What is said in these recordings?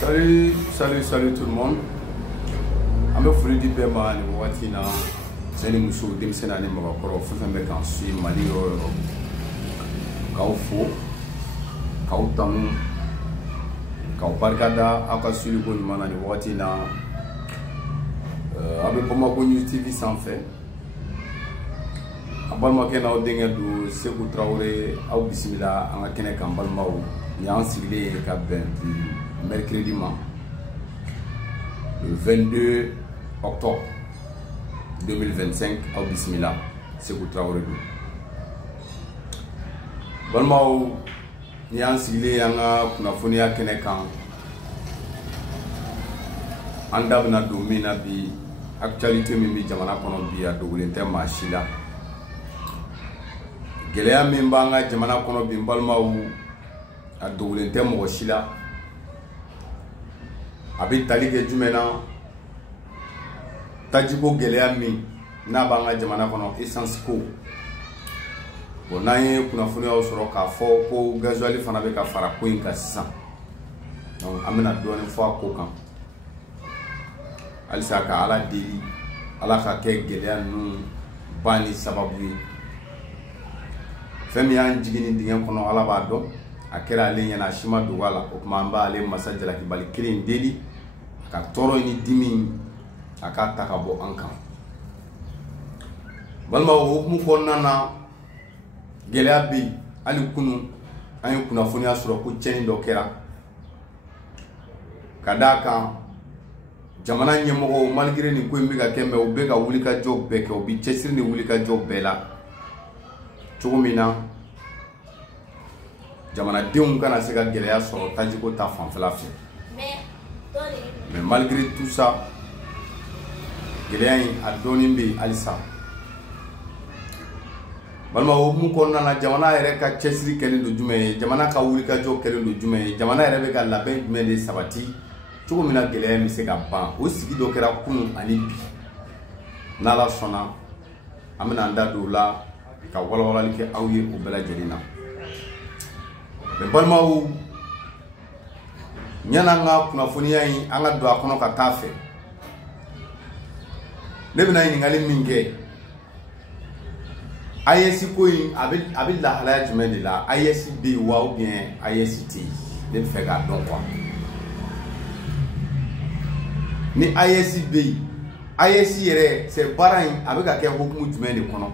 Salut tout le monde. Je me fous du Bema ni Watina. C'est les moussous d'Imsena ni Makoro. Faut faire mettre en suie Mali Kaufo, Kautam, Kauparkada, Akasuli Bonimana ni Watina. Avec Pomako News TV sans fait. Abalma kena odenge du Sekou Traoré au bismillah anga kene kambalma ou ni en siglé ka ben mercredi le 22 octobre 2025 au bismillah Sekou Traoré du balma ou ni en siglé anga kuna foni ya kene kan andab na domina bi actualité mi jamana kono bi ya dogulente machila geleya min banga jamana kono bi balmaw a dogulente mo shila abi talige jumena tajibo geleya min na banga jamana kono essence ko bonaye kuna funi o soro ka fo ko gasoil fana be ka fara ko in ka san donc amena doni fo ko kan alisa ka ala deli ala ka ke geleya nu bani sababu femi an jigini dingen kono ala ba do akera ale nyana shima do wala o kuma amba ale masajala ki bali kirin deli ka toro ni dimi aka takabo ankan balma o mu konnana gelea bi ali kunu an kuna funi asuro ko cheni do kera kadaka jamana nyemo malgré ni ko mi ga kembe o be ga wuli ka job be ke o bi chesir ni wuli ka job be la Chogomina jamana denw kana se ka geleya sɔrɔ tajiko ta fanfɛla fɛ mais malgré tout ça geleya in a dɔɔni bɛ halisa balima o mun kɔnɔna na jamana yɛrɛ ka cɛsiri kɛlen don jumɛn ye jamana ka wuli ka jɔ kɛlen don jumɛn ye jamana yɛrɛ bɛ ka labɛn jumɛn de sabati cogo min na geleya in bɛ se ka ban o sigi dɔ kɛra kunun ani bi n'Ala sɔnna an bɛna an da don o la ka walawalali kɛ aw ye o bɛɛ lajɛlen na mais balimaw ɲana an ka kunnafoniya in an ka don a kɔnɔ ka taa fɛ ne bɛna ɲininkali min kɛ AES ko in a bɛ lahalaya jumɛn de la AES bɛ yen wa ou bien AES tɛ yen ne bɛ fɛ k'a dɔn quoi ni AES bɛ yen AES yɛrɛ c'est baara in a bɛ ka kɛ hukumu jumɛn de kɔnɔ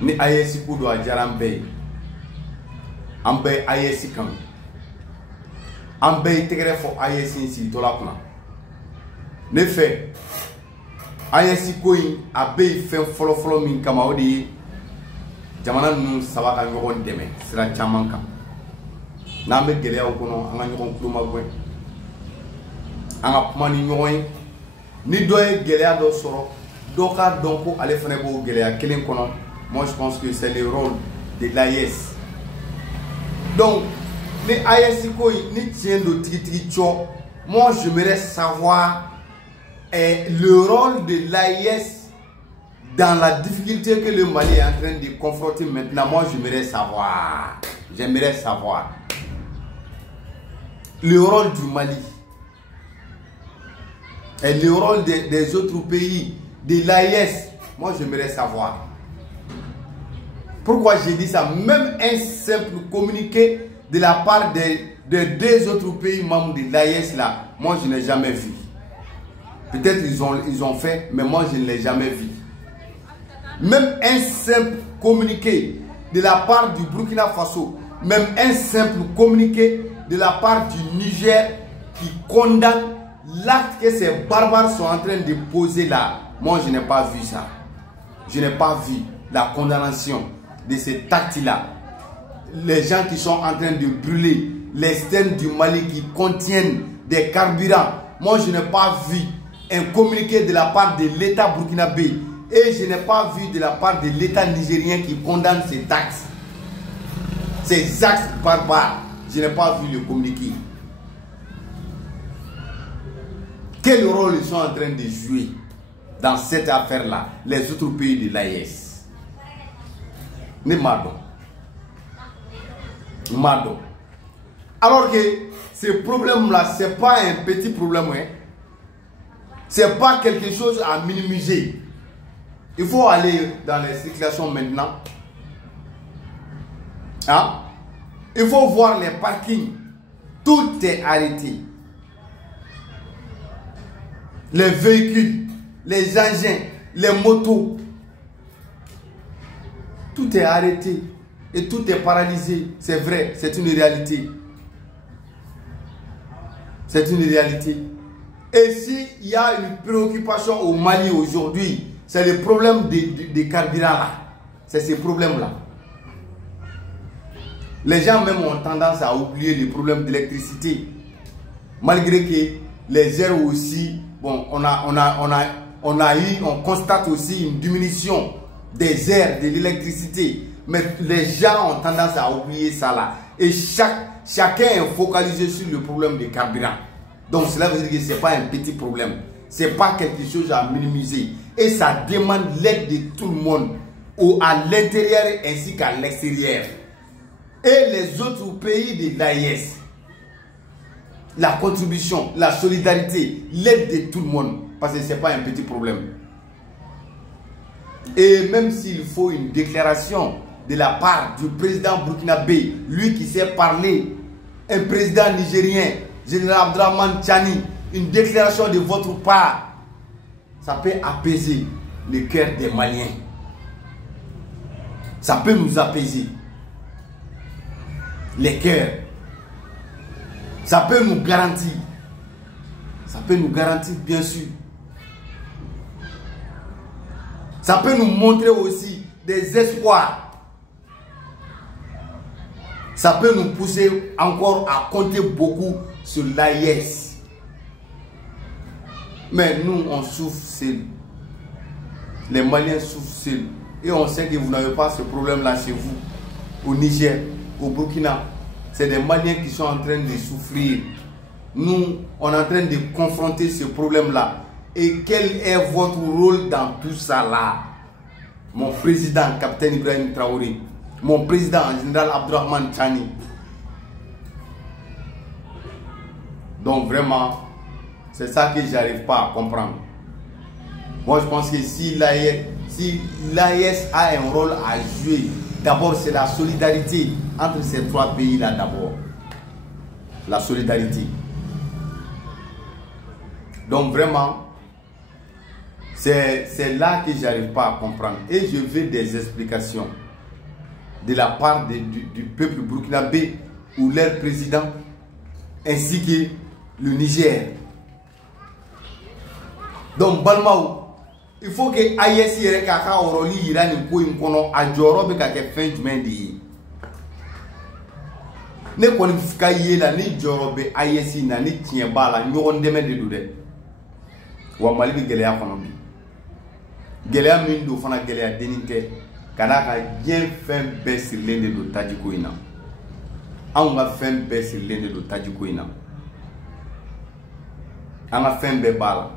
ni AES ko do a diyara an bɛɛ ye an bɛɛ AES kan an bɛɛ tɛgɛrɛ fɔ AES in sigitɔla kunna ne fɛ AES ko in a bɛ yen fɛn fɔlɔfɔlɔ min kama o de ye jamana ninnu saba ka ɲɔgɔn dɛmɛ sira caman kan n'an bɛ gɛlɛyaw kɔnɔ an ka ɲɔgɔn tulo magɛn an ka kuma ni ɲɔgɔn ye ni dɔ ye gɛlɛya dɔ sɔrɔ dɔ k'a dɔn ko ale fana b'o gɛlɛya kelen kɔnɔ. Moi, je pense que c'est le rôle de l'AES. Donc, les AES, ni tient de tiki moi, j'aimerais savoir le rôle de l'AES dans la difficulté que le Mali est en train de confronter maintenant. Moi, j'aimerais savoir. Le rôle du Mali et le rôle des autres pays, de l'AES. Moi, j'aimerais savoir. Pourquoi j'ai dit ça? Même un simple communiqué de la part des deux autres pays membres de l'AES là, moi je n'ai jamais vu. Peut-être ils ont fait, mais moi je ne l'ai jamais vu. Même un simple communiqué de la part du Burkina Faso, même un simple communiqué de la part du Niger qui condamne l'acte que ces barbares sont en train de poser là. Moi je n'ai pas vu ça. Je n'ai pas vu la condamnation de cet acte-là. Les gens qui sont en train de brûler les stènes du Mali qui contiennent des carburants. Moi, je n'ai pas vu un communiqué de la part de l'État burkinabé et je n'ai pas vu de la part de l'État nigérien qui condamne ces actes. Ces actes barbares. Je n'ai pas vu le communiqué. Quel rôle ils sont en train de jouer dans cette affaire-là, les autres pays de l'AES? Ni mado Alors que ce problème-là, ce n'est pas un petit problème. Hein. Ce n'est pas quelque chose à minimiser. Il faut aller dans les circulations maintenant. Hein? Il faut voir les parkings. Tout est arrêté. Les véhicules, les engins, les motos. Tout est arrêté. Et tout est paralysé. C'est vrai, c'est une réalité. C'est une réalité. Et s'il y a une préoccupation au Mali aujourd'hui, c'est le problème des carburants là. C'est ces problèmes-là. Les gens même ont tendance à oublier les problèmes d'électricité. Malgré que les airs aussi, bon, on constate aussi une diminution des airs, de l'électricité. Mais les gens ont tendance à oublier ça là. Et chacun est focalisé sur le problème des carburants. Donc cela veut dire que ce n'est pas un petit problème. Ce n'est pas quelque chose à minimiser. Et ça demande l'aide de tout le monde, à l'intérieur ainsi qu'à l'extérieur. Et les autres pays de l'AES. La contribution, la solidarité, l'aide de tout le monde. Parce que ce n'est pas un petit problème. Et même s'il faut une déclaration de la part du président burkinabé, lui qui sait parler, un président nigérien, Général Abdraman Tchani, une déclaration de votre part, ça peut apaiser le cœur des Maliens. Ça peut nous apaiser les cœurs. Ça peut nous garantir. Ça peut nous garantir, bien sûr. Ça peut nous montrer aussi des espoirs. Ça peut nous pousser encore à compter beaucoup sur l'AES. Mais nous, on souffre seuls. Les Maliens souffrent seuls. Et on sait que vous n'avez pas ce problème-là chez vous. Au Niger, au Burkina. C'est des Maliens qui sont en train de souffrir. Nous, on est en train de confronter ce problème-là. Et quel est votre rôle dans tout ça là? Mon président, capitaine Ibrahim Traoré. Mon président, général Abdraman Tchani. Donc vraiment, c'est ça que j'arrive pas à comprendre. Moi, je pense que si l'AES a un rôle à jouer, d'abord, c'est la solidarité entre ces trois pays-là d'abord. La solidarité. Donc vraiment, c'est là que j'arrive pas à comprendre. Et je veux des explications de la part du peuple burkinabé ou leur président, ainsi que le Niger. Donc, Balmaou, il faut que AES yere kaka oroli irani ko inkono ajoro be kake fin jumendi. Ne koni fika yela ni joro be AES na ni tien bala nyogon deme de dude. Wa mali bi gele ya kono bi. Gele ya min do fana gele ya deninke kada ka gen fen be sirlende do tajiko ina. An ga fen be sirlende do tajiko ina. An ga fen be bala.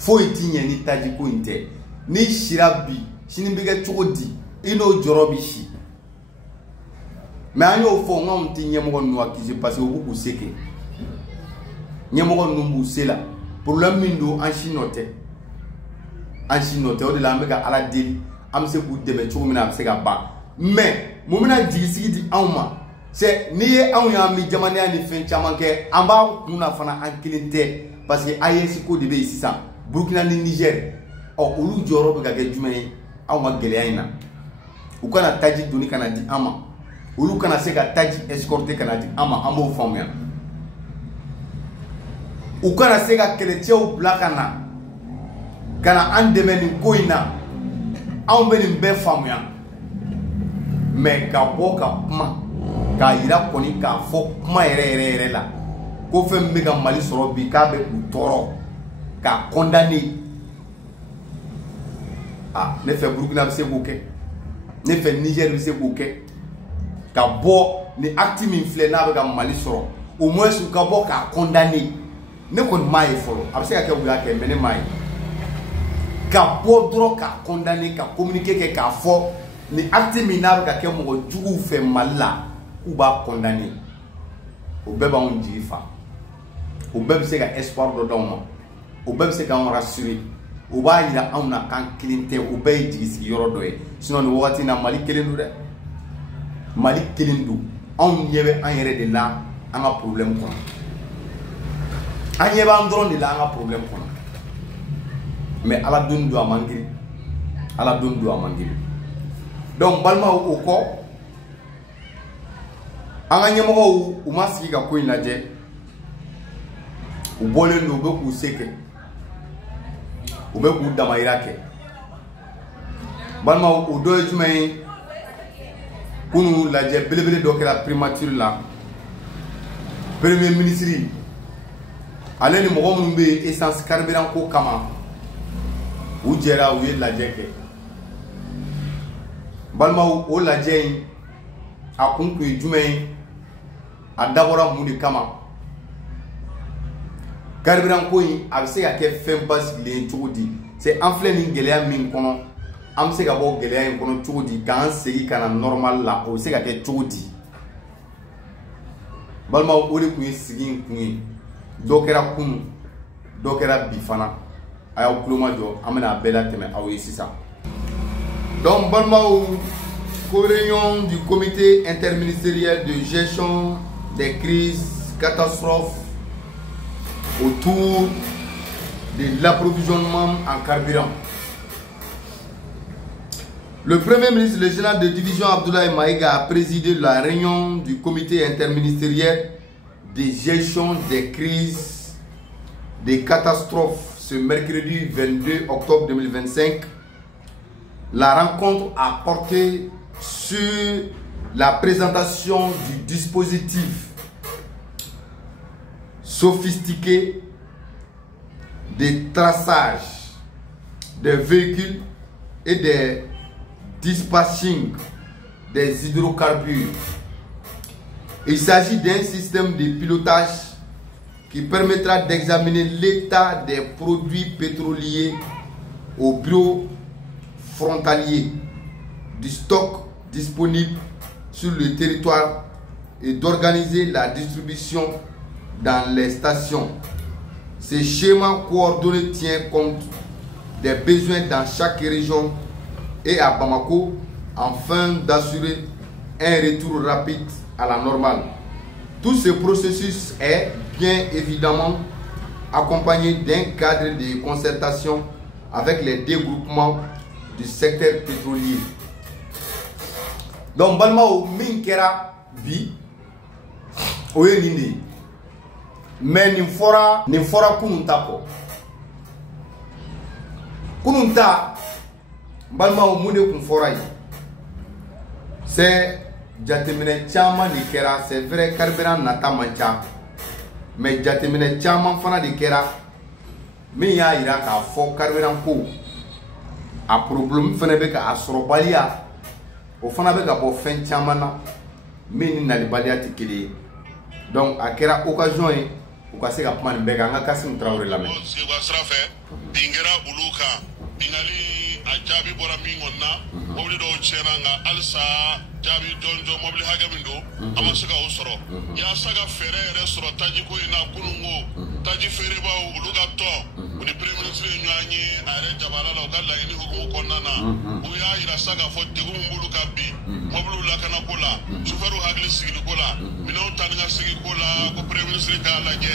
Faut itinye ni tajiko inte ni shirabi shinibige chogodi ino jorobishi mais anyo fo ngam tinye mo no akije parce que obuku seke nyemo no mbusela problème mindo en chinote o de la mega ala deli am se ku deme chogomina se ga ba mais momina digisigi di awma c'est ni awya mi jamane ani fen chamanke amba kuna fana ankilinte parce que AES ko de be ici ça Burkina ni Niger, olu joro be kage jumɛn aw ma gɛlɛya in na. U kana taji doni kana di an ma. Olu kana se ka taji escorter kana di an ma, an b'o faamuya. U kana se ka kɛlɛcɛw bila kana an dɛmɛ nin ko in na. Anw bɛ nin bɛɛ faamuya. Mais ka bɔ ka kuma, k'a yira kɔni k'a fɔ kuma yɛrɛ la. Ko fɛn min bɛ ka Mali sɔrɔ bi k'a bɛ k'u tɔɔrɔ. Ka condamné. Ah, ne fait Burkina be se ko kɛ. Ne fait Niger be se ko kɛ. Ka bɔ ni acte min filɛ n'a bɛ ka Mali sɔrɔ. Au moins u ka bɔ k'a condamné. Ne kɔni m'a ye fɔlɔ. A bɛ se ka kɛ u y'a kɛ mais ne m'a ye. Ka bɔ dɔrɔn k'a condamné, ka communiqué kɛ k'a fɔ ni acte min n'a bɛ ka kɛ mɔgɔ juguw fɛ Mali la k'u b'a condamné. o bɛɛ b'anw jigi fa o bɛɛ bɛ se ka espoir dɔ d'anw ma o bɛɛ bɛ se k'anw rassurer o b'a yira anw na kan kelen tɛ o bɛɛ ye jigi sigi yɔrɔ dɔ ye sinon nin wagati na Mali kelen don dɛ Mali kelen don anw ɲɛ bɛ an yɛrɛ de la an ka problème kɔnɔ an ɲɛ b'an dɔrɔn de la an ka problème kɔnɔ mais ala don do a man girin ala don do a man girin donc balimaw o kɔ an ka ɲɛmɔgɔw u ma sigi ka ko in lajɛ u bɔlen do u bɛ k'u se kɛ u bɛ k'u damayira kɛ balimaw o dɔ ye jumɛn ye kunu lajɛ belebele dɔ kɛra primature la premier ministre ale ni mɔgɔ minnu bɛ essence carburant ko kama u jɛra u ye lajɛ kɛ balimaw o lajɛ in a kun ye jumɛn ye a dabɔra mun de kama carburant ko in a bɛ se ka kɛ fɛn basigilen cogo di c'est an filɛ nin gɛlɛya min kɔnɔ an bɛ se ka bɔ gɛlɛya in kɔnɔ cogo di k'an segin ka na normal la o bɛ se ka kɛ cogo di balimaw o de kun ye sigi in kun ye dɔ kɛra kunu dɔ kɛra bi fana a y'aw tulo majɔ an bɛna a bɛɛ latɛmɛ aw ye sisan donc balimaw réunion du comité interministériel de gestion des crises catastrophes autour de l'approvisionnement en carburant. Le Premier ministre, le général de division Abdoulaye Maïga a présidé la réunion du comité interministériel de gestion des crises, des catastrophes ce mercredi 22 octobre 2025. La rencontre a porté sur la présentation du dispositif sophistiqué de traçage des véhicules et des dispatching des hydrocarbures. Il s'agit d'un système de pilotage qui permettra d'examiner l'état des produits pétroliers au bureau frontalier du stock disponible sur le territoire et d'organiser la distribution dans les stations. Ce schéma coordonné tient compte des besoins dans chaque région et à Bamako afin d'assurer un retour rapide à la normale. Tout ce processus est bien évidemment accompagné d'un cadre de concertation avec les dégroupements du secteur pétrolier. Donc, balmao min kera bi oye nini mais nin fora kununta ko kununta balmao munde kun fora yi c'est jatemine chama de kera c'est vrai carburant nata mancha mais jatemine chama fana de kera min ya ira ka fo carburant ko a problème fana be ka asorobalia o fana be ka bo fen chama na min ni nalibalia ti kele donc a kera occasion yi o ka se ka kuma ni be ka nga Kasim Traoré la men se wa srafe dingera uluka bingali ajabi bora mingonna mobli do chena nga alsa jabi jonjo mobli hagamindo amasuka usoro ya saga fere resoro taji ko ina kunungo taji fere ba uluga to uni premier ministre nyanyi are jabala la ukalla ini hukumu konnana uya ira saga fo digum buluka bi moblu la kana kola sufaru hagli sigi kola mina utanga sigi kola ko premier ministre ka la je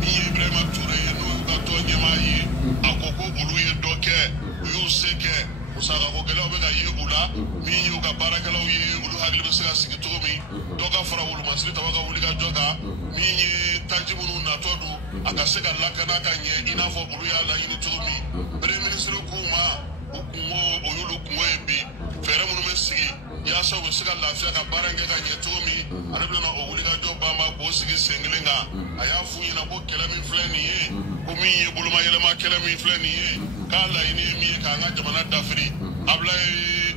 ni Ibrahima Touré no ka to nyamayi akoko bulu ye doke uyu seke usaka ko gelo be ga yebula mi yu ga barakalo ye ulu hagli be sega sigi to mi doka fara ulu masri tawaga uli ga joga mi ni tajibunu na todu akasega lakana kanye ina fo ulu ya la yini to mi premier ministre kuma ukumo oyulu kumwebi fere munu mesigi ya so we sega lafia ka barange ka nye to mi anabla na uli ga joba ma ko sigi sengelenga aya fu yina ko kelami fleni ye kumi ye buluma yele ma kelami fleni ye kala ini mi ka nga jamana dafri ablay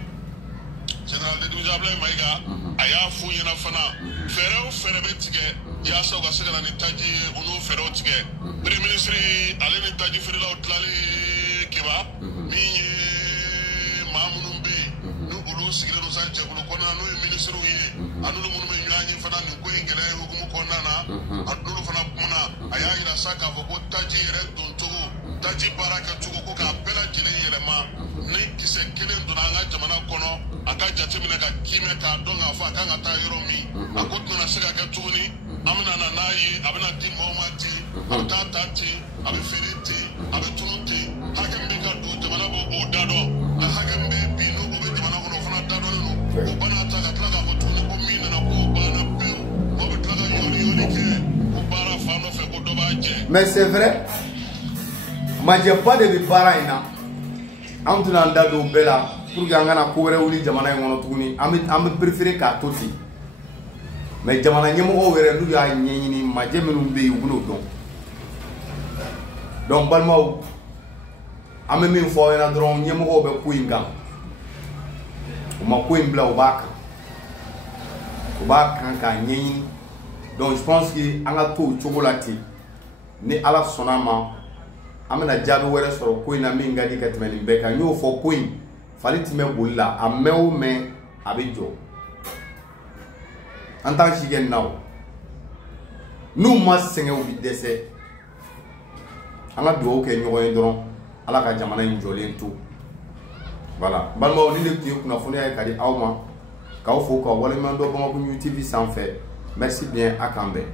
general de division ablay maiga aya fu yina fana fere o fere betige ya so ga sega ni taji unu fere o tige premier ministre ale ni taji fere la otlali kiba mi mamunumbe no ulu sigire no sanje bulu kona no ministre ye anu no munu me nyanyi fana ni ko ingele hukumu kona na a dulu fana kumana a y'a yira sa k'a fɔ ko taji yɛrɛ don cogo taji baara kɛ cogo ko k'a bɛɛ lajɛlen yɛlɛma ni kisɛ kelen donna an ka jamana kɔnɔ a ka jateminɛ ka kimɛ k'a dɔn k'a fɔ a kan ka taa yɔrɔ min a ko tɛna se ka kɛ tuguni an bɛna na n'a ye a bɛna di mɔgɔw ma ten a bɛ taa ta ten a bɛ feere ten a bɛ tunu ten hakɛ min bɛ ka don jamana b'o da dɔn nka hakɛ min bɛ bin n'o bɛ jamana kɔnɔ o fana da dɔnnen don o bana ta ka tila k'a fɔ tuguni ko min nana k'o banna pewu o bɛ tila ka yɔriyɔri kɛ ko baara fan dɔ fɛ ko dɔ b'a jɛ. Mais c'est vrai majɛba de bɛ baara in na an tɛna an da don bɛɛ la pour que an kana ko wɛrɛ wuli jamana in kɔnɔ tuguni an bɛ préférer k'a to ten mais jamana ɲɛmɔgɔw yɛrɛ n'u y'a ɲɛɲini majɛ minnu bɛ yen u bɛn'o dɔn donc balimaw an bɛ min fɔ aw ɲɛna dɔrɔn ɲɛmɔgɔw bɛ ko in kan u ma ko in bila u b'a kan k'a ɲɛɲini donc je pense que an ka to o cogo la ten ni ala sɔnna a ma an bɛna jaabi wɛrɛ sɔrɔ ko in na min ka di ka tɛmɛ nin bɛɛ kan n y'o fɔ ko in fali tun bɛ boli la a mɛn o mɛn a bɛ jɔ an t'an si kɛ nin na o n'u ma sɛgɛn u bɛ dɛsɛ an ka dugawu kɛ ɲɔgɔn ye dɔrɔn ala ka jamana in jɔlen to voilà balimaw ni ne tun ye kunnafoniya ye ka di aw ma k'aw fo k'aw waleɲuman dɔn Bamako News TV sanfɛ merci bien a k'an bɛn.